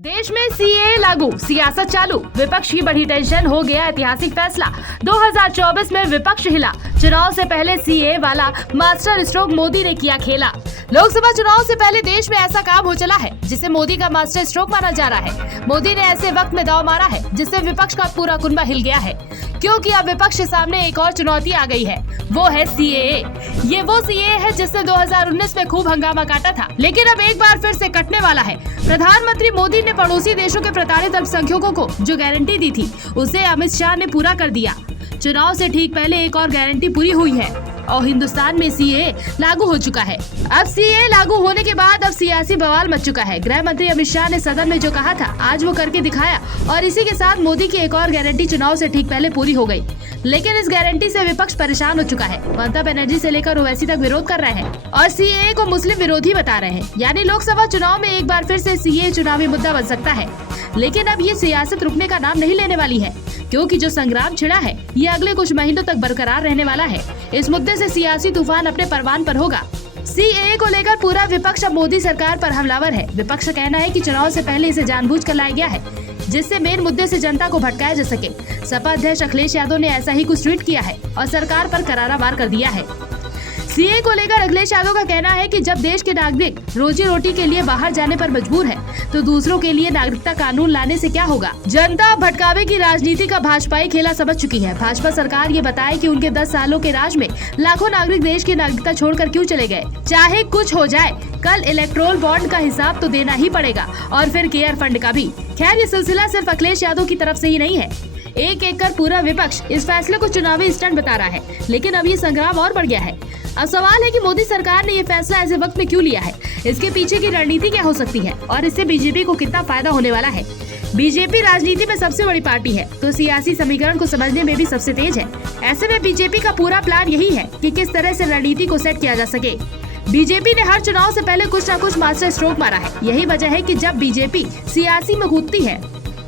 देश में सीएए लागू, सियासत चालू, विपक्ष की बड़ी टेंशन, हो गया ऐतिहासिक फैसला। 2024 में विपक्ष हिला, चुनाव से पहले सीएए वाला मास्टर स्ट्रोक मोदी ने किया खेला। लोकसभा चुनाव से पहले देश में ऐसा काम हो चला है जिसे मोदी का मास्टर स्ट्रोक माना जा रहा है। मोदी ने ऐसे वक्त में दांव मारा है जिससे विपक्ष का पूरा कुनबा हिल गया है, क्योंकि अब विपक्ष के सामने एक और चुनौती आ गई है, वो है सीएए। ये वो सीएए है जिसने 2019 में खूब हंगामा काटा था, लेकिन अब एक बार फिर से कटने वाला है। प्रधानमंत्री मोदी ने पड़ोसी देशों के प्रताड़ित अल्पसंख्यकों को जो गारंटी दी थी उसे अमित शाह ने पूरा कर दिया। चुनाव से ठीक पहले एक और गारंटी पूरी हुई है और हिंदुस्तान में सीएए लागू हो चुका है। अब सीएए लागू होने के बाद अब सियासी बवाल मच चुका है। गृह मंत्री अमित शाह ने सदन में जो कहा था आज वो करके दिखाया, और इसी के साथ मोदी की एक और गारंटी चुनाव से ठीक पहले पूरी हो गई। लेकिन इस गारंटी से विपक्ष परेशान हो चुका है। ममता बनर्जी से लेकर ओवैसी तक विरोध कर रहे हैं और सीएए को मुस्लिम विरोधी बता रहे हैं। यानी लोकसभा चुनाव में एक बार फिर से सीएए चुनावी मुद्दा बन सकता है। लेकिन अब ये सियासत रुकने का नाम नहीं लेने वाली है, क्योंकि जो संग्राम छिड़ा है ये अगले कुछ महीनों तक बरकरार रहने वाला है। इस मुद्दे से सियासी तूफान अपने परवान पर होगा। सीएए को लेकर पूरा विपक्ष अब मोदी सरकार पर हमलावर है। विपक्ष का कहना है कि चुनाव से पहले इसे जानबूझकर लाया गया है, जिससे मेन मुद्दे से जनता को भटकाया जा सके। सपा अध्यक्ष अखिलेश यादव ने ऐसा ही कुछ ट्वीट किया है और सरकार पर करारा वार कर दिया है। सीएए को लेकर अखिलेश यादव का कहना है कि जब देश के नागरिक रोजी रोटी के लिए बाहर जाने पर मजबूर है, तो दूसरों के लिए नागरिकता कानून लाने से क्या होगा। जनता भटकावे की राजनीति का भाजपाई खेला समझ चुकी है। भाजपा सरकार ये बताए कि उनके 10 सालों के राज में लाखों नागरिक देश की नागरिकता छोड़कर क्यों चले गए। चाहे कुछ हो जाए, कल इलेक्टोरल बॉन्ड का हिसाब तो देना ही पड़ेगा, और फिर केयर फंड का भी। खैर, ये सिलसिला सिर्फ अखिलेश यादव की तरफ से ही नहीं है। एक एक कर पूरा विपक्ष इस फैसले को चुनावी स्टंट बता रहा है। लेकिन अब ये संग्राम और बढ़ गया है। अब सवाल है कि मोदी सरकार ने ये फैसला ऐसे वक्त में क्यों लिया है, इसके पीछे की रणनीति क्या हो सकती है और इससे बीजेपी को कितना फायदा होने वाला है। बीजेपी राजनीति में सबसे बड़ी पार्टी है, तो सियासी समीकरण को समझने में भी सबसे तेज है। ऐसे में बीजेपी का पूरा प्लान यही है कि किस तरह से रणनीति को सेट किया जा सके। बीजेपी ने हर चुनाव से पहले कुछ न कुछ मास्टर स्ट्रोक मारा है। यही वजह है कि जब बीजेपी सियासी में कूदती है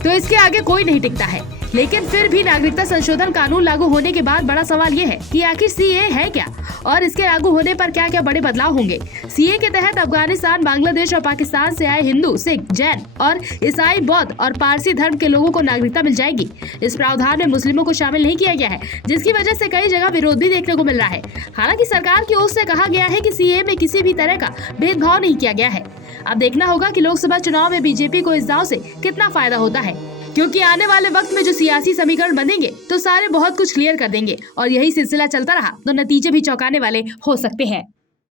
तो इसके आगे कोई नहीं टिकता है। लेकिन फिर भी नागरिकता संशोधन कानून लागू होने के बाद बड़ा सवाल ये है कि आखिर सीएए है क्या और इसके लागू होने पर क्या क्या बड़े बदलाव होंगे। सीएए के तहत अफगानिस्तान, बांग्लादेश और पाकिस्तान से आए हिंदू, सिख, जैन और ईसाई, बौद्ध और पारसी धर्म के लोगों को नागरिकता मिल जाएगी। इस प्रावधान में मुस्लिमों को शामिल नहीं किया गया है, जिसकी वजह से कई जगह विरोध भी देखने को मिल रहा है। हालांकि सरकार की ओर से कहा गया है कि सीएए में किसी भी तरह का भेदभाव नहीं किया गया है। अब देखना होगा कि लोकसभा चुनाव में बीजेपी को इस दांव से कितना फायदा होता है, क्योंकि आने वाले वक्त में जो सियासी समीकरण बनेंगे तो सारे बहुत कुछ क्लियर कर देंगे, और यही सिलसिला चलता रहा तो नतीजे भी चौंकाने वाले हो सकते हैं।